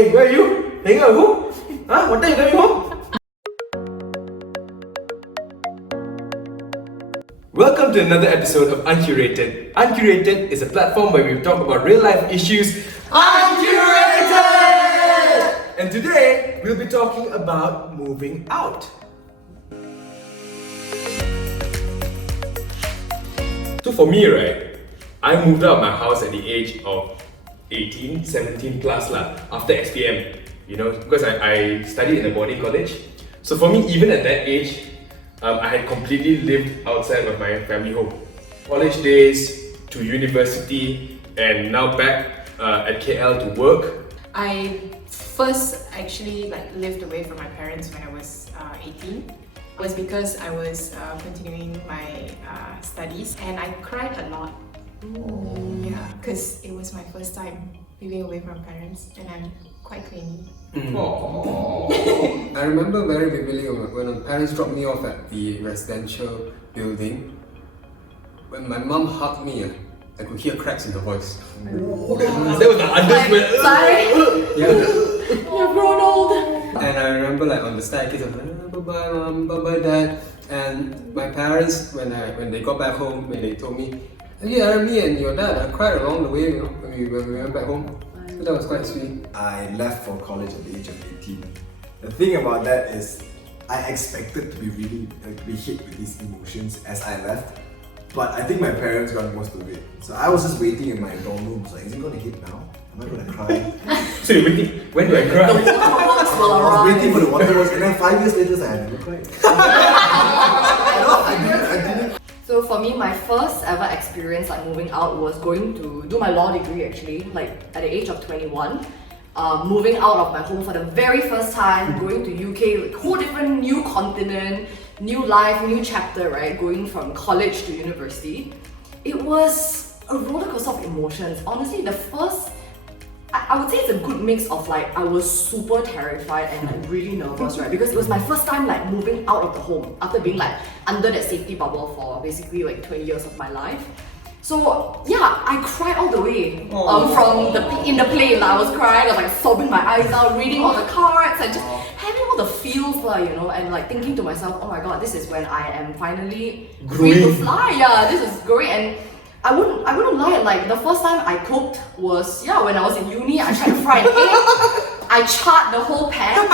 Hey, where are you? Hanging out with who? Huh? What time are you coming home? Welcome to another episode of Uncurated. Uncurated is a platform where we talk about real life issues uncurated! And today, we'll be talking about moving out. So for me, right, I moved out of my house at the age of 18, 17 plus after SPM, because I studied in a boarding college. So for me, even at that age, I had completely lived outside of my family home. College days to university and now back at KL to work. I first actually lived away from my parents when I was 18. It was because I was continuing my studies and I cried a lot. Yeah, because it was my first time living away from parents and I'm quite clingy. I remember very vividly when my parents dropped me off at the residential building. When my mum hugged me, I could hear cracks in her voice. That was the understatement. Sorry, Yeah. you've grown old. And I remember on the staircase, I was like, bye bye mom, bye bye dad. And my parents, when they got back home, when they told me, yeah, me and your dad, I cried along the way, when we went back home. So that was quite sweet. I left for college at the age of 18. The thing about that is, I expected to be really be hit with these emotions as I left, but I think my parents got most of it. So I was just waiting in my dorm room. So is it going to hit now? Am I going to cry? So you're waiting, when do I cry? I was waiting for the waterworks, and then 5 years later, I never cried. I didn't. So for me, my first ever experience moving out was going to do my law degree actually, at the age of 21. Moving out of my home for the very first time, going to UK, whole different new continent, new life, new chapter, right? Going from college to university. It was a roller coaster of emotions. Honestly, the first, I would say it's a good mix of I was super terrified and really nervous, right? Because it was my first time moving out of the home after being under that safety bubble for basically 20 years of my life. So yeah, I cried all the way in the plane. I was crying, I was sobbing my eyes out, reading all the cards and just having all the feels, and thinking to myself, oh my god, this is when I am finally free to fly. Yeah, this is great. And I wouldn't lie, the first time I cooked was, when I was in uni. I tried to fry an egg. I charred the whole pan.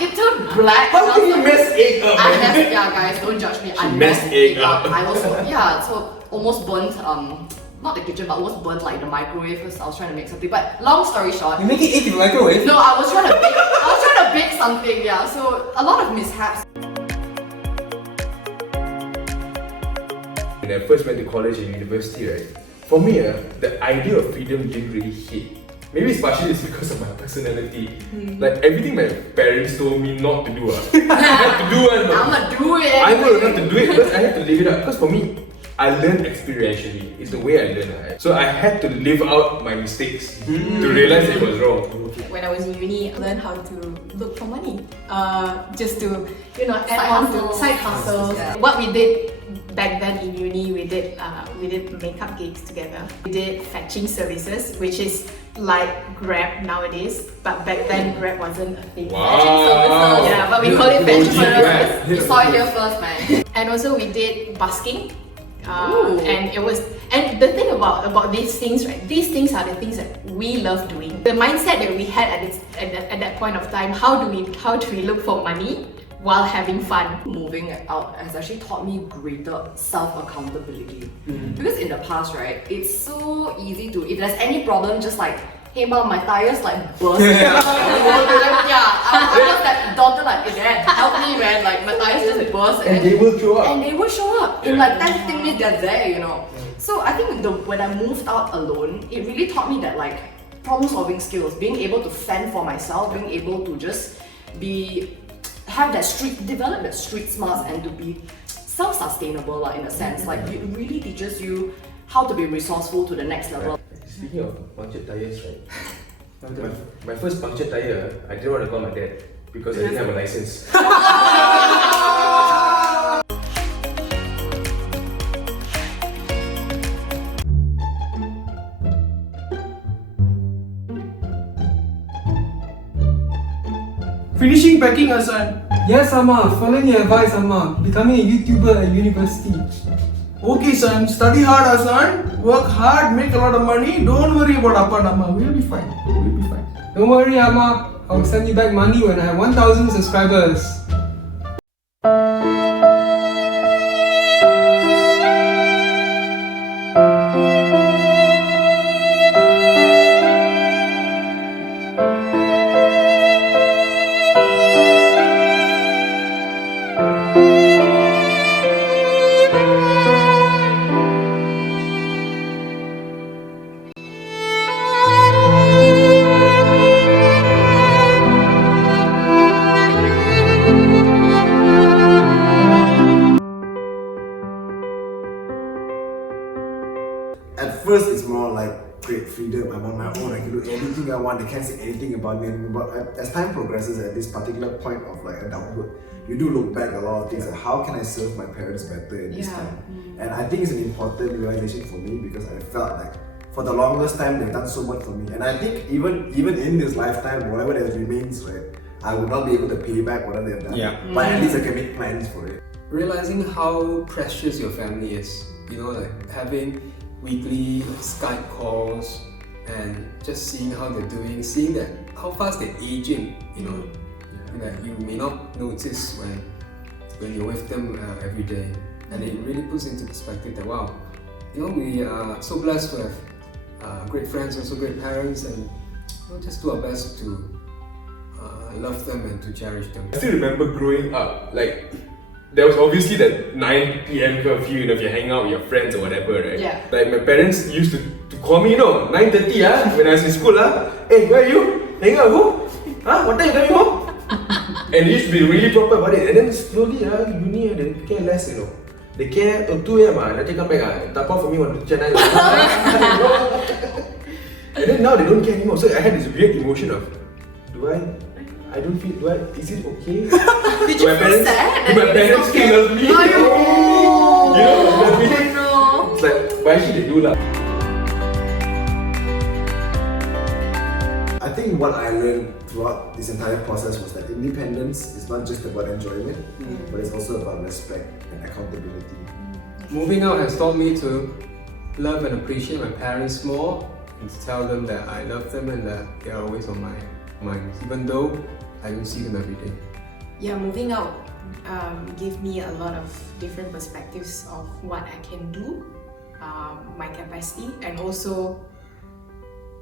It turned black. How can you mess egg up? Guys, don't judge me. I messed egg up. I also, so almost burnt, not the kitchen, but almost burnt the microwave because I was trying to make something. But long story short, You making egg in the microwave? no, I was trying to bake something, so a lot of mishaps. When I first went to college and university, right, for me, the idea of freedom didn't really hit. Maybe it's partially because of my personality. Everything my parents told me not to do. I had to do it. I'ma do it. I will have to do it because I had to live it up. Because for me, I learned experientially. It's the way I learn. Right? So I had to live out my mistakes to realize it was wrong. When I was in uni, I learned how to look for money. Just to, add on to hustles. side hustles. Yeah. What we did back then in uni, we did makeup gigs together. We did fetching services, which is like Grab nowadays, but back then Grab wasn't a thing. Wow. Yeah, but we call it fetching OG Grab. services. You saw it here first, man. And also we did busking. Ooh. And the thing about these things, right? These things are the things that we love doing. The mindset that we had at that point of time, how do we look for money while having fun? Moving out has actually taught me greater self-accountability. Because in the past, right, it's so easy to, if there's any problem, just hey mom, my tires burst. I was that daughter hey dad, help me man, my tires just burst. And they will show up. And they will show up. In 10-15 minutes they're there, So I think when I moved out alone, it really taught me that problem solving skills, being able to fend for myself, being able to just develop that street smarts and to be self-sustainable in a sense. It really teaches you how to be resourceful to the next level. Speaking of punctured tires, right? My first punctured tire, I didn't want to call my dad because I didn't have a license. Finishing packing, son. Yes, Amma. Following your advice, Amma. Becoming a YouTuber at university. Okay, son. Study hard, son. Work hard, make a lot of money. Don't worry about Appa and Amma. We'll be fine. We'll be fine. Don't worry, Amma. I'll send you back money when I have 1,000 subscribers. At first, it's more like great freedom. I'm on my own. I can do anything I want. They can't say anything about me anymore. But as time progresses, at this particular point of like adulthood, you do look back at a lot of things. Like how can I serve my parents better in this time? And I think it's an important realization for me because I felt like for the longest time they've done so much for me. And I think even in this lifetime, whatever that remains, right, I will not be able to pay back whatever they've done. Yeah. But at least I can make plans for it. Realizing how precious your family is, like having weekly Skype calls and just seeing how they're doing, seeing that how fast they're aging, that you may not notice when you're with them every day, and it really puts into perspective that wow, we are so blessed to have great friends, also great parents, and we'll just do our best to love them and to cherish them. I still remember growing up, like there was obviously that 9 p.m. curfew, if you're hanging out with your friends or whatever, right? Yeah. Like my parents used to call me, 9:30 when I was in school, hey, where are you? Hanging out with who? What time you coming home? And they used to be really proper about it. And then slowly, uni, they care less, They care, 2 a.m, nanti come back, tap off for me on the channel. And then now they don't care anymore. So I had this weird emotion of, is it okay? Did you feel sad? Do my parents still love me? Oh, that no. It's like, why should they do that? I think what I learned throughout this entire process was that independence is not just about enjoyment, but it's also about respect and accountability. Moving out has taught me to love and appreciate my parents more, and to tell them that I love them and that they are always on my mind, even though I don't see them every day. Yeah, moving out gave me a lot of different perspectives of what I can do, my capacity, and also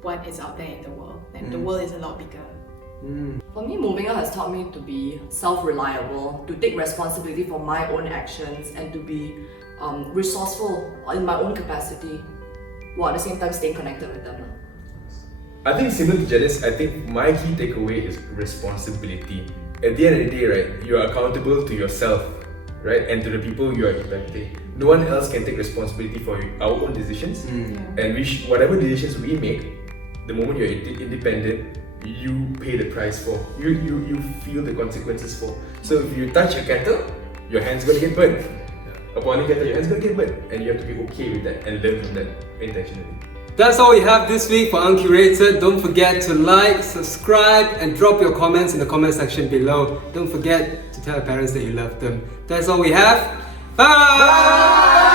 what is out there in the world. And the world is a lot bigger. For me, moving out has taught me to be self-reliable, to take responsibility for my own actions, and to be resourceful in my own capacity, while at the same time staying connected with them. I think similar to Janice, I think my key takeaway is responsibility. At the end of the day, right, you are accountable to yourself, right, and to the people you are impacting. No one else can take responsibility for our own decisions, and whatever decisions we make, the moment you're independent, you pay the price for. You feel the consequences for. So if you touch a kettle, your hand's gonna get burnt. Upon a kettle, your hand's gonna get burnt, and you have to be okay with that and learn from that intentionally. That's all we have this week for Uncurated. Don't forget to like, subscribe, and drop your comments in the comment section below. Don't forget to tell your parents that you love them. That's all we have. Bye!